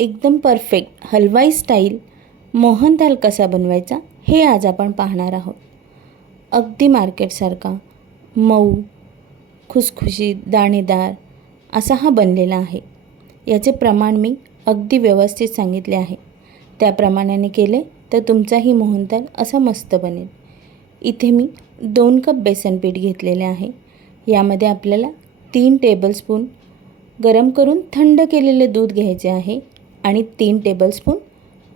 एकदम perfect Halwai style mohanthal कसा बनवायचा हे आज आपण पाहणार आहोत. अगदी मार्केटसारखा मऊ खुसखुशीत दाणेदार असा हा बनलेला आहे. याचे प्रमाण मी अगदी व्यवस्थित सांगितले आहे. त्या प्रमाणाने केले तर तुमचाही मोहनताल असा मस्त बनेल. इथे मी दोन कप बेसन पीठ घेतलेले आहे. यामध्ये आपल्याला तीन टेबलस्पून गरम करून थंड केलेले दूध घ्यायचे आहे. आणि तीन टेबलस्पून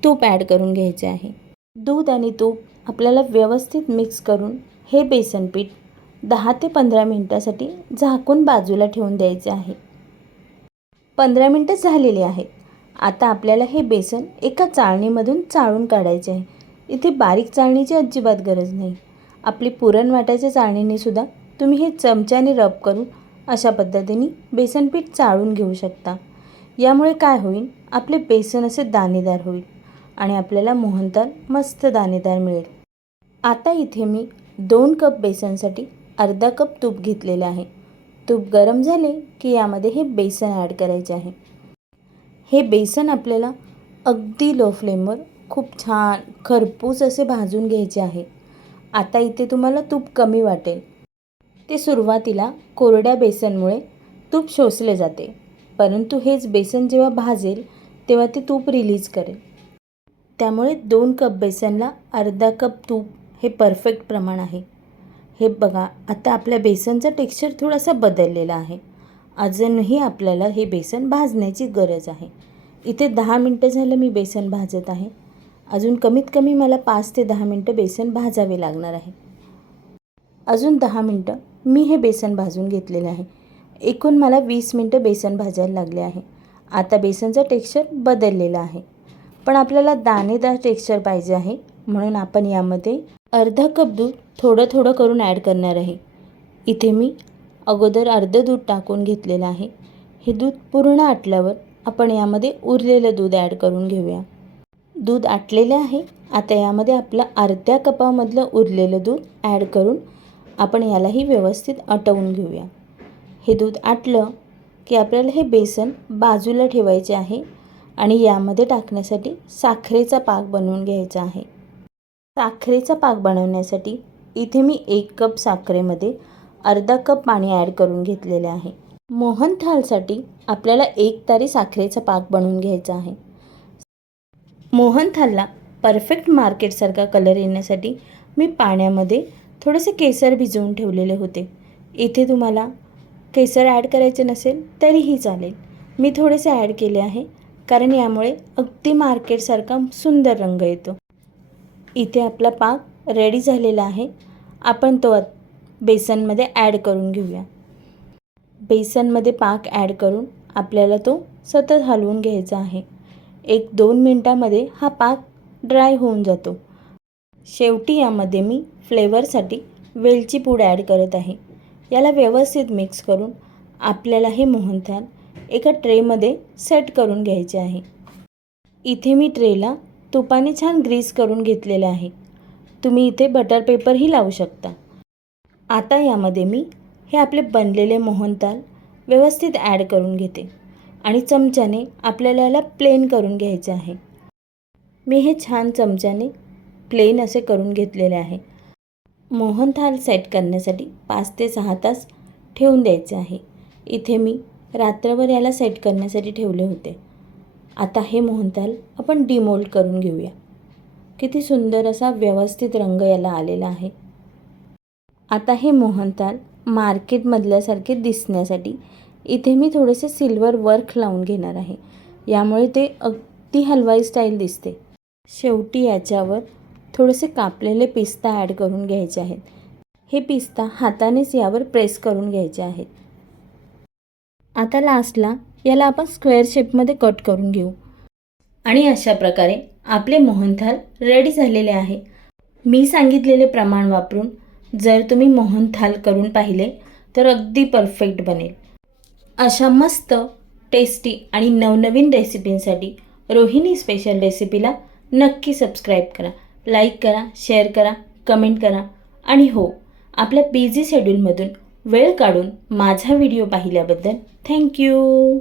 तूप ॲड करून घ्यायचे आहे. दूध आणि तूप आपल्याला व्यवस्थित मिक्स करून हे बेसन पीठ दहा ते पंधरा मिनटासाठी झाकून बाजूला ठेवून द्यायचे आहे. पंधरा मिनटं झालेली आहेत. आता आपल्याला हे बेसन एका चाळणीमधून चाळून काढायचे आहे. इथे बारीक चाळणीची अजिबात गरज नाही. आपली पुरण वाटायच्या चाळणीनेसुद्धा तुम्ही हे चमच्याने रब करून अशा पद्धतीने बेसनपीठ चाळून घेऊ शकता. यामुळे काय होईल? आपले बेसन असे दाणेदार होईल आणि आपल्याला मोहनताल मस्त दाणेदार मिळेल. आता इथे मी दोन कप बेसनसाठी अर्धा कप तूप घेतलेले आहे. तूप गरम झाले की यामध्ये हे बेसन ॲड करायचे आहे. हे बेसन आपल्याला अगदी लो फ्लेमवर खूप छान खरपूस असे भाजून घ्यायचे आहे. आता इथे तुम्हाला तूप कमी वाटेल. ते सुरुवातीला कोरड्या बेसनमुळे तूप शोषले जाते. परंतु हेच बेसन जेव्हा भाजेल तेव्हा ते तूप रिलीज करेल. त्यामुळे दोन कप बेसनला अर्धा कप तूप हे परफेक्ट प्रमाण आहे. हे बघा आता आपल्या बेसनचं टेक्स्चर थोडासा बदललेला आहे. अजूनही आपल्याला हे बेसन भाजण्याची गरज आहे. इथे दहा मिनटं झालं मी बेसन भाजत आहे. अजून कमीत कमी मला पाच ते दहा मिनटं बेसन भाजावे लागणार आहे. अजून दहा मिनटं मी हे बेसन भाजून घेतलेले आहे. एकूण मला वीस मिनटं बेसन भाजायला लागले आहे. आता बेसनचं टेक्स्चर बदललेलं आहे. पण आपल्याला दाणेदार टेक्स्चर पाहिजे आहे. म्हणून आपण यामध्ये अर्धा कप दूध थोडं थोडं करून ॲड करणार आहे. इथे मी अगोदर अर्धं दूध टाकून घेतलेलं आहे. हे दूध पूर्ण आटल्यावर आपण यामध्ये उरलेलं दूध ॲड करून घेऊया. दूध आटलेले आहे. आता यामध्ये आपलं अर्ध्या कपामधलं उरलेलं दूध ॲड करून आपण यालाही व्यवस्थित आटवून घेऊया. हे दूध आटलं की आपल्याला हे बेसन बाजूला ठेवायचे आहे आणि यामध्ये टाकण्यासाठी साखरेचा पाक बनवून घ्यायचा आहे. साखरेचा पाक बनवण्यासाठी इथे मी एक कप साखरेमध्ये अर्धा कप पाणी ॲड करून घेतलेले आहे. मोहन थालसाठी आपल्याला एक तारी साखरेचा पाक बनवून घ्यायचा आहे. मोहन थालला परफेक्ट मार्केटसारखा कलर येण्यासाठी मी पाण्यामध्ये थोडेसे केसर भिजवून ठेवलेले होते. इथे तुम्हाला केसर ॲड करायचे नसेल तरीही चालेल. मी थोडेसे ॲड केले आहे कारण यामुळे अगदी मार्केटसारखा सुंदर रंग येतो. इथे आपला पाक रेडी झालेला आहे. आपण तो बेसनमध्ये ॲड करून घेऊया. बेसनमध्ये पाक ॲड करून आपल्याला तो सतत हलवून घ्यायचा आहे. एक दोन मिनटामध्ये हा पाक ड्राय होऊन जातो. शेवटी यामध्ये मी फ्लेवरसाठी वेलची पूड ॲड करत आहे. याला व्यवस्थित मिक्स करून आपल्याला हे मोहनथाल एका ट्रेमध्ये सेट करून घ्यायचे आहे. इथे मी ट्रेला तुपाने छान ग्रीस करून घेतलेले आहे. तुम्ही इथे बटर पेपरही लावू शकता. आता यामध्ये मी हे आपले बनलेले मोहनताल व्यवस्थित ॲड करून घेते आणि चमच्याने आपल्याला याला प्लेन करून घ्यायचे आहे. मी हे छान चमच्याने प्लेन असे करून घेतलेले आहे. मोहनथाल सेट करण्यासाठी पाच ते सहा तास ठेवून द्यायचे आहे. इथे मी रात्रभर याला सेट करण्यासाठी ठेवले होते. आता हे मोहनथाल आपण डिमोल्ड करून घेऊया. किती सुंदर असा व्यवस्थित रंग याला आलेला आहे. आता हे मोहनथाल मार्केटमधल्यासारखे दिसण्यासाठी इथे मी थोडेसे सिल्वर वर्क लावून घेणार आहे. यामुळे ते अगदी हलवाई स्टाईल दिसते. शेवटी याच्यावर थोडेसे कापलेले पिस्ता ॲड करून घ्यायचे आहेत. हे पिस्ता हातानेच यावर प्रेस करून घ्यायचे आहेत. आता लास्टला याला आपण स्क्वेअर शेपमध्ये कट करून घेऊ. आणि अशा प्रकारे आपले मोहनथाल रेडी झालेले आहे. मी सांगितलेले प्रमाण वापरून जर तुम्ही मोहनथाल करून पाहिले तर अगदी परफेक्ट बनेल. अशा मस्त टेस्टी आणि नवनवीन रेसिपींसाठी रोहिणी स्पेशल रेसिपीला नक्की सबस्क्राईब करा. लाईक करा शेअर करा कमेंट करा. आणि हो आपल्या बिझी शेड्यूलमधून वेळ काढून माझा व्हिडिओ पाहिल्याबद्दल थँक्यू